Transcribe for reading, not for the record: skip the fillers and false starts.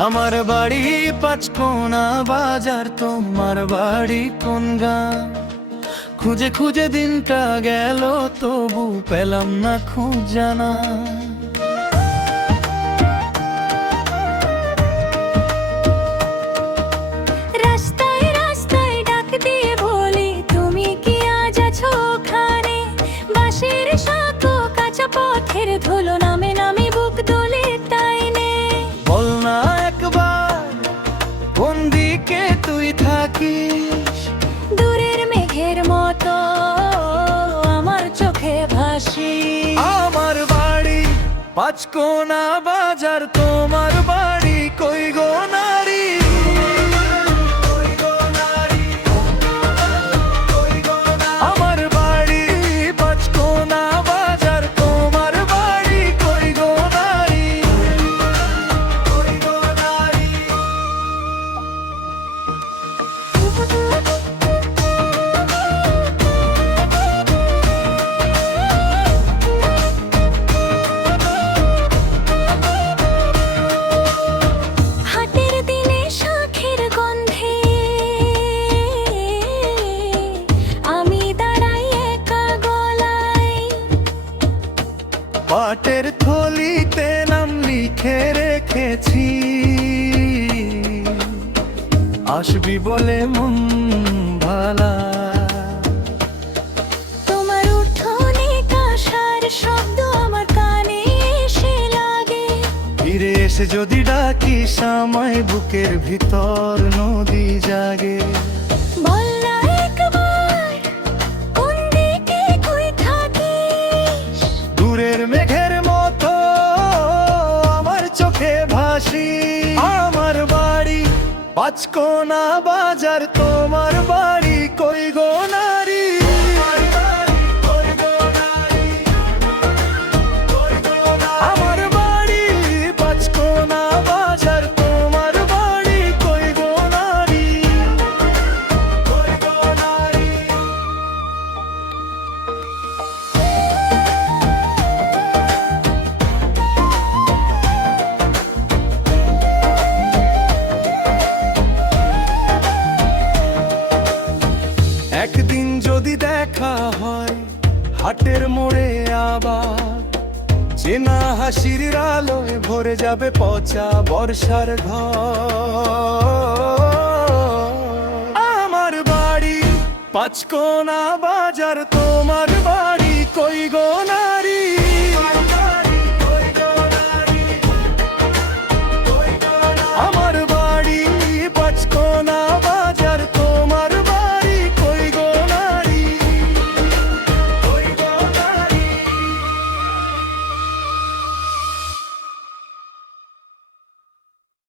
আমার বাড়ি পাঁচকোনা বাজার, তোমার বাড়ি কোন গাঁ? খুঁজে খুঁজে দিনটা গেল, তবু পেলাম না খুঁজানা। রাস্তায় রাস্তায় ডাক দিয়ে বলি, তুমি কি আজ আছো ওখানে? বাঁশের সাঁকো কাঁচা পথের ধুলো নামে নামে বুক দোলে টাইনে। বল না একবার কোন দিকে তুই থাকিস? দূরের মেঘের মতো আমার চোখে ভাসি। আমার বাড়ি পাঁচকোনা বাজার, তোমার বাড়ি কই গো নারী? আমার বাড়ি পাঁচকোনা বাজার, তোমার বাড়ি কই গো নারী? হাটের দিনে শাঁখের গন্ধে আমি দাঁড়াই একা গলায়। পাটের থলিতে নাম লিখে রেখেছি, আসবি বলে মন ভালা। তোমার উঠোনে কাঁসার শব্দ আমার কানে এসে লাগে। ফিরে এসে যদি ডাকিস আমায়, বুকের ভিতর নদী জাগে। বল না একবার কোন দিকে কই থাকিস? দূরের মেঘের মতো আমার চোখে ভাসি। আমার বাড়ি পাঁচকোনা বাজার, তোমার বাড়ি কই গো নারী? আমার বাড়ি পাঁচকোনা বাজার, তোমার বাড়ি কই গো নারী? একদিন যদি দেখা হয় হাটের মোড়ে আবার, চেনা হাসির আলোয় ভরে যাবে পচা বর্ষার ঘর। আমার বাড়ি পাঁচকোনা বাজার, তোমার বাড়ি কই গো না?